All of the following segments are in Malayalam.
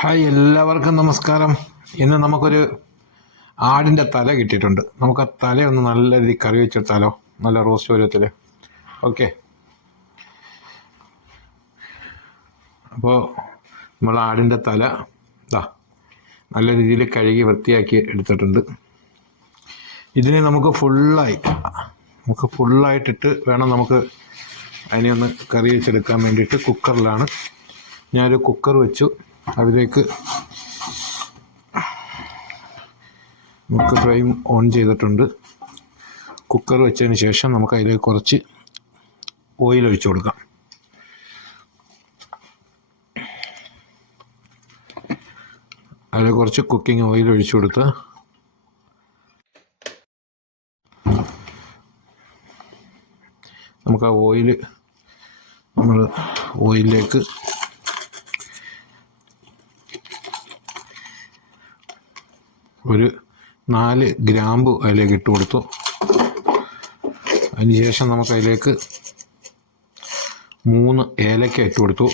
ഹായ്, എല്ലാവർക്കും നമസ്കാരം. ഇന്ന് നമുക്കൊരു ആടിൻ്റെ തല കിട്ടിയിട്ടുണ്ട്. നമുക്ക് ആ തലയൊന്ന് നല്ല രീതിയിൽ കറി വെച്ചെടുത്താലോ, നല്ല റോസ്റ്റ് പരുവത്തിൽ. ഓക്കെ, അപ്പോൾ നമ്മൾ ആടിൻ്റെ തല നല്ല രീതിയിൽ കഴുകി വൃത്തിയാക്കി എടുത്തിട്ടുണ്ട്. ഇതിനെ നമുക്ക് ഫുള്ളായിട്ടിട്ട് വേണം നമുക്ക് അതിനെ ഒന്ന് കറി വെച്ചെടുക്കാൻ വേണ്ടിയിട്ട്. കുക്കറിലാണ് ഞാനൊരു കുക്കർ വെച്ചു. അതിലേക്ക് നമുക്ക് ഫ്ലെയിം ഓൺ ചെയ്തിട്ടുണ്ട്. കുക്കർ വെച്ചതിന് ശേഷം നമുക്ക് അതിലേക്ക് കുറച്ച് ഓയിൽ ഒഴിച്ചു കൊടുക്കാം. അതിൽ കുറച്ച് കുക്കിംഗ് ഓയിൽ ഒഴിച്ചു കൊടുത്ത് നമുക്ക് ആ ഓയിലിലേക്ക് ഒരു 4 ഗ്രാമ്പു അതിലേക്ക് ഇട്ട് കൊടുത്തു. അതിനുശേഷം നമുക്കതിലേക്ക് 3 ഏലക്ക ഇട്ട് കൊടുത്തു.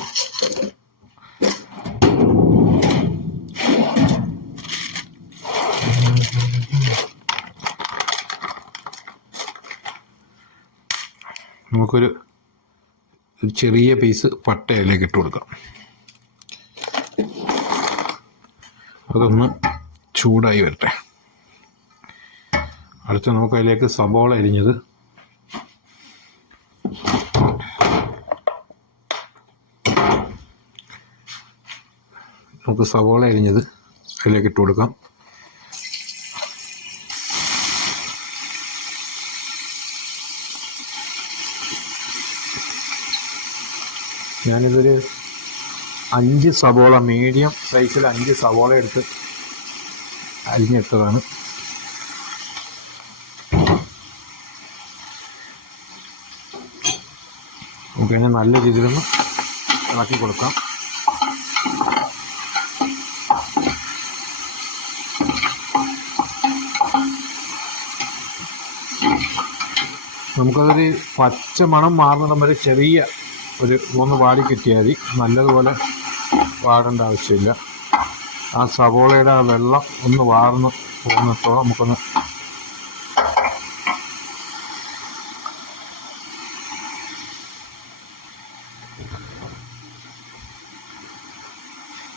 നമുക്കൊരു ചെറിയ പീസ് പട്ട അതിലേക്ക് ഇട്ട് കൊടുക്കാം. അതൊന്ന് ചൂടായി വരട്ടെ. അടുത്ത് നമുക്ക് അതിലേക്ക് സബോള അരിഞ്ഞത്, അതിലേക്ക് ഇട്ട് കൊടുക്കാം. ഞാനിതൊരു 5 സബോള, മീഡിയം സൈസിൽ 5 സബോള എടുത്ത് അരിഞ്ഞെടുത്തതാണ്. നമുക്കതിനെ നല്ല രീതിയിലൊന്ന് ഇളക്കി കൊടുക്കാം. നമുക്കതൊരു പച്ച മണം മാറുന്നിടം വരെ ചെറിയ ഒന്ന് വാടി കിട്ടിയാൽ മതി. നല്ലതുപോലെ വാടേണ്ട ആവശ്യമില്ല. ആ സവോളയുടെ ആ വെള്ളം ഒന്ന് വാർന്ന് പോകുന്നിടത്തോളം നമുക്കൊന്ന്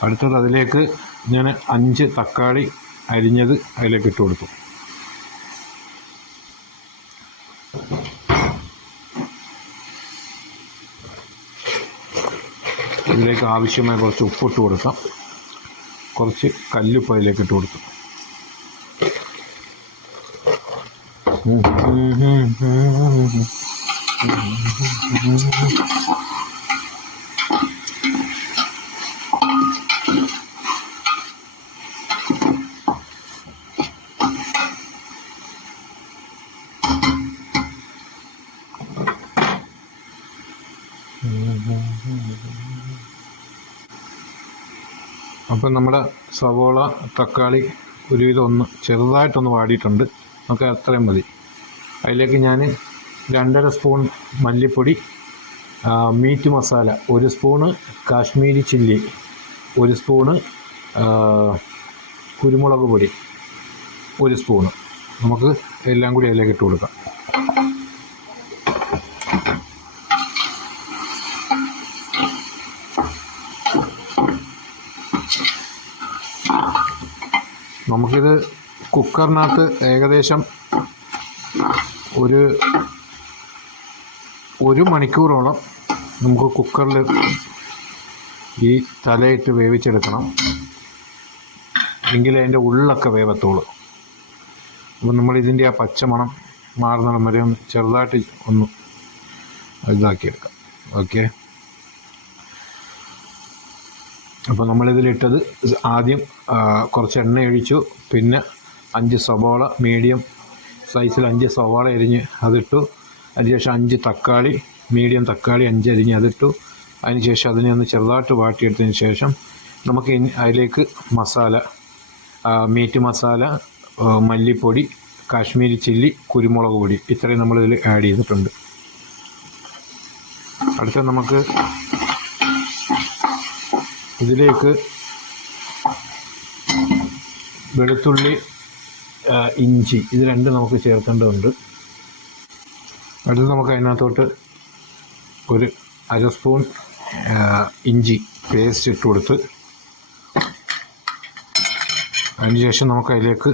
അടുത്തത് അതിലേക്ക് ഞാൻ 5 തക്കാളി അരിഞ്ഞത് അതിലേക്ക് ഇട്ട് കൊടുത്തു. ഇതിലേക്ക് ആവശ്യമായ കുറച്ച് ഉപ്പിട്ട് കൊടുക്കാം. കുറച്ച് കല്ലുപ്പ് അതിലേക്ക് ഇട്ട് കൊടുത്തു. അപ്പം നമ്മുടെ സവോള, തക്കാളി ഒരുവിധം ഒന്ന് ചെറുതായിട്ടൊന്ന് വാടിയിട്ടുണ്ട്. നമുക്ക് അത്രയും മതി. അതിലേക്ക് ഞാൻ 2.5 സ്പൂൺ മല്ലിപ്പൊടി, meat masala 1 spoon, Kashmiri chilli 1 spoon, കുരുമുളക് പൊടി 1 സ്പൂണ്, നമുക്ക് എല്ലാം കൂടി അതിലേക്ക് ഇട്ട് കൊടുക്കാം. നമുക്കിത് കുക്കറിനകത്ത് ഏകദേശം ഒരു മണിക്കൂറോളം നമുക്ക് കുക്കറിൽ ഈ തലയിട്ട് വേവിച്ചെടുക്കണം. എങ്കിലേ അതിൻ്റെ ഉള്ളൊക്കെ വേവത്തുള്ളൂ. അപ്പോൾ നമ്മളിതിൻ്റെ ആ പച്ചമണം മാറുന്നിടം വരെ ഒന്ന് ചെറുതായിട്ട് ഒന്ന് ഇതാക്കിയെടുക്കാം. ഓക്കെ, അപ്പോൾ നമ്മളിതിലിട്ടത് ആദ്യം കുറച്ച് എണ്ണ ഒഴിച്ചു. പിന്നെ 5 സവാള, മീഡിയം സൈസിൽ 5 സവാള അരിഞ്ഞ് അതിട്ടു. അതിനുശേഷം 5 തക്കാളി, മീഡിയം തക്കാളി 5 അരിഞ്ഞ് അതിട്ടു. അതിനുശേഷം അതിനെ ഒന്ന് ചെറുതായിട്ട് വാട്ടിയെടുത്തതിന് ശേഷം നമുക്ക് അതിലേക്ക് മസാല, മീറ്റ് മസാല, മല്ലിപ്പൊടി, കാശ്മീരി ചില്ലി, കുരുമുളക് പൊടി ഇത്രയും നമ്മളിതിൽ ആഡ് ചെയ്തിട്ടുണ്ട്. അടുത്ത നമുക്ക് ഇതിലേക്ക് വെളുത്തുള്ളി, ഇഞ്ചി ഇത് രണ്ടും നമുക്ക് ചേർക്കേണ്ടതുണ്ട്. അടുത്ത് നമുക്ക് അതിനകത്തോട്ട് ഒരു 1/2 സ്പൂൺ ഇഞ്ചി പേസ്റ്റ് ഇട്ട് കൊടുത്ത് അതിനുശേഷം നമുക്ക് അതിലേക്ക്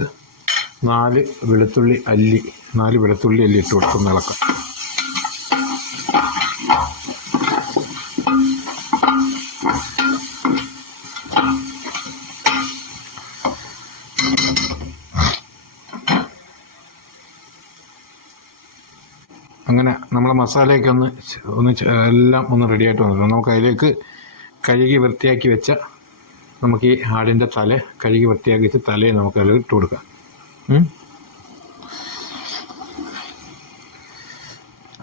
4 വെളുത്തുള്ളി അല്ലി ഇട്ട് കൊടുത്ത് ഇളക്കാം. അങ്ങനെ നമ്മളെ മസാലയൊക്കെ എല്ലാം ഒന്ന് റെഡിയായിട്ട് വന്നിട്ടുണ്ട്. നമുക്ക് അതിലേക്ക് കഴുകി വൃത്തിയാക്കി വെച്ച നമുക്ക് ഈ ആടിൻ്റെ കഴുകി വൃത്തിയാക്കി വെച്ച തലയെ നമുക്ക് അതിൽ ഇട്ട് കൊടുക്കാം.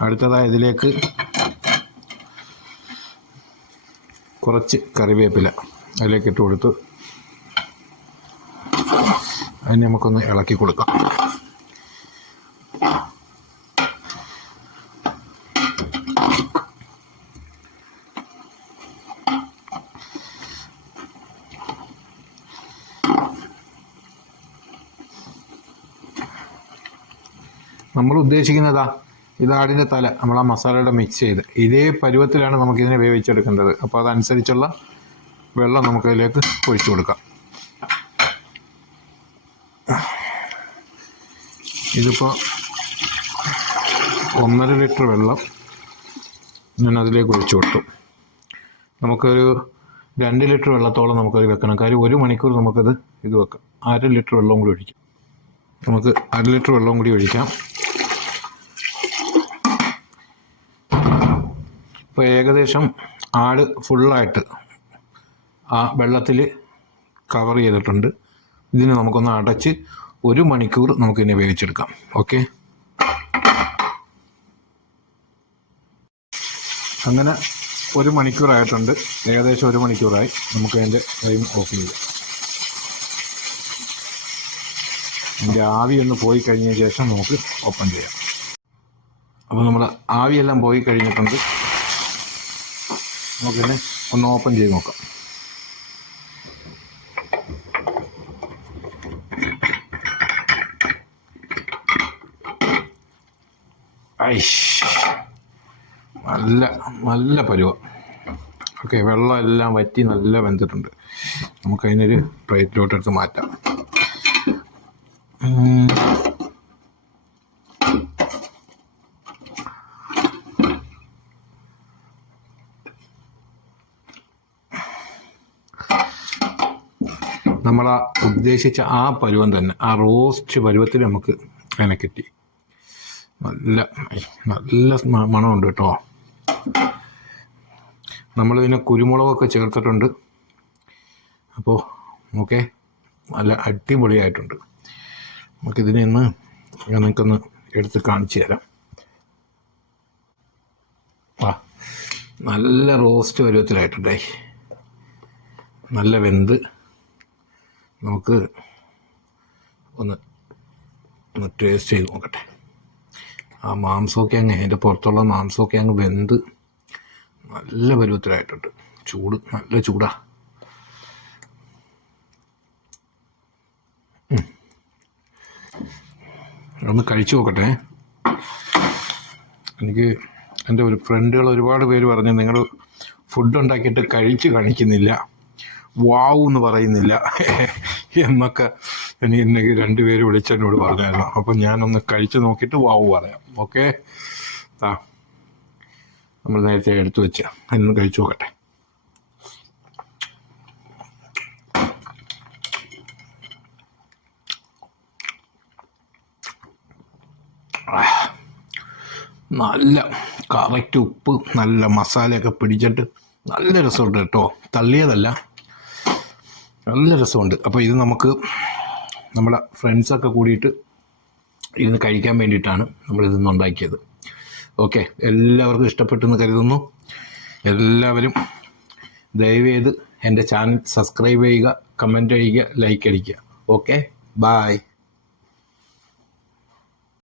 അടുത്തതായി ഇതിലേക്ക് കുറച്ച് കറിവേപ്പില അതിലേക്ക് ഇട്ട് കൊടുത്ത് അതിന് നമുക്കൊന്ന് ഇളക്കി കൊടുക്കാം. നമ്മൾ ഉദ്ദേശിക്കുന്നതാ ഇത് ആടിൻ്റെ തല നമ്മൾ ആ മസാലയുടെ മിക്സ് ചെയ്ത് ഇതേ പരുവത്തിലാണ് നമുക്കിതിനെ വേവിച്ചെടുക്കേണ്ടത്. അപ്പോൾ അതനുസരിച്ചുള്ള വെള്ളം നമുക്കതിലേക്ക് ഒഴിച്ചു കൊടുക്കാം. ഇതിപ്പോൾ 1.5 ലിറ്റർ വെള്ളം ഞാൻ അതിലേക്ക് ഒഴിച്ചു കൊടുത്തു. നമുക്കൊരു 2 ലിറ്റർ വെള്ളത്തോളം നമുക്കത് വെക്കണം. കാര്യം 1 മണിക്കൂർ നമുക്കത് വെക്കാം. 1/2 ലിറ്റർ വെള്ളം കൂടി ഒഴിക്കാം. നമുക്ക് 1/2 ലിറ്റർ വെള്ളം കൂടി ഒഴിക്കാം. ഇപ്പോൾ ഏകദേശം ആട് ഫുള്ളായിട്ട് ആ വെള്ളത്തിൽ കവർ ചെയ്തിട്ടുണ്ട്. ഇതിനെ നമുക്കൊന്ന് അടച്ച് 1 മണിക്കൂർ നമുക്കിതിനെ വേവിച്ചെടുക്കാം. ഓക്കെ, അങ്ങനെ 1 മണിക്കൂറായിട്ടുണ്ട്. ഏകദേശം 1 മണിക്കൂറായി. നമുക്ക് അതിൻ്റെ ടൈം ഓഫ് ചെയ്യാം. ഇതിൻ്റെ ആവി ഒന്ന് പോയി കഴിഞ്ഞതിന് ശേഷം നമുക്ക് ഓപ്പൺ ചെയ്യാം. അപ്പോൾ നമ്മുടെ ആവിയെല്ലാം പോയി കഴിഞ്ഞിട്ടുണ്ട്. നമുക്കിതിനെ ഒന്ന് ഓപ്പൺ ചെയ്ത് നോക്കാം. നല്ല പരുവം. ഓക്കെ, വെള്ളം എല്ലാം വറ്റി നല്ല വെന്തിട്ടുണ്ട്. നമുക്കതിനൊരു പ്ലേറ്റിലോട്ടെടുത്ത് മാറ്റാം. നമ്മൾ ഉദ്ദേശിച്ച ആ പരുവം തന്നെ, ആ റോസ്റ്റ് പരുവത്തിൽ നമുക്ക് അതിനെ കിട്ടി. നല്ല മണമുണ്ട് കേട്ടോ. നമ്മളിതിന് കുരുമുളകൊക്കെ ചേർത്തിട്ടുണ്ട്. അപ്പോൾ ഓക്കെ, നല്ല അടിപൊളിയായിട്ടുണ്ട്. നമുക്കിതിനെ നിങ്ങൾക്കൊന്ന് എടുത്ത് കാണിച്ചു തരാം. നല്ല റോസ്റ്റ് പരുവത്തിലായിട്ടുണ്ടേ, നല്ല വെന്ത്. നമുക്ക് ഒന്ന് ടേസ്റ്റ് ചെയ്ത് നോക്കട്ടെ. ആ മാംസമൊക്കെ അതിൻ്റെ പുറത്തുള്ള മാംസമൊക്കെ വെന്ത് നല്ല പരുവത്തിലായിട്ടുണ്ട്. നല്ല ചൂടാ. ഒന്ന് കഴിച്ചു നോക്കട്ടെ. എനിക്ക് എൻ്റെ ഒരു ഫ്രണ്ടുകൾ ഒരുപാട് പേര് പറഞ്ഞു, നിങ്ങൾ ഫുഡ് ഉണ്ടാക്കിയിട്ട് കഴിച്ച് കാണിക്കുന്നില്ല, വാവ് എന്ന് പറയുന്നില്ല എന്നൊക്കെ എനിക്ക് 2 പേര് വിളിച്ചെന്നോട് പറഞ്ഞായിരുന്നു. അപ്പം ഞാനൊന്ന് കഴിച്ച് നോക്കിയിട്ട് വാവ് പറയാം. ഓക്കെ, നമ്മൾ നേരത്തെ എടുത്തു വെച്ച അതിനൊന്ന് കഴിച്ചു നോക്കട്ടെ. നല്ല കറക്റ്റ് ഉപ്പ്, നല്ല മസാലയൊക്കെ പിടിച്ചിട്ട് നല്ല രസമുണ്ട് കേട്ടോ. തള്ളിയതല്ല, നല്ല രസമുണ്ട്. അപ്പോൾ ഇത് നമുക്ക് നമ്മളെ ഫ്രണ്ട്സൊക്കെ കൂടിയിട്ട് ഇരുന്ന് കഴിക്കാൻ വേണ്ടിയിട്ടാണ് നമ്മളിതൊന്ന് ഉണ്ടാക്കിയത്. ഓക്കെ, എല്ലാവർക്കും ഇഷ്ടപ്പെട്ടെന്ന് കരുതുന്നു. എല്ലാവരും ദയവേത് എൻ്റെ ചാനൽ സബ്സ്ക്രൈബ് ചെയ്യുക, കമൻറ്റ് ചെയ്യുക, ലൈക്ക് അടിക്കുക. Okay, bye.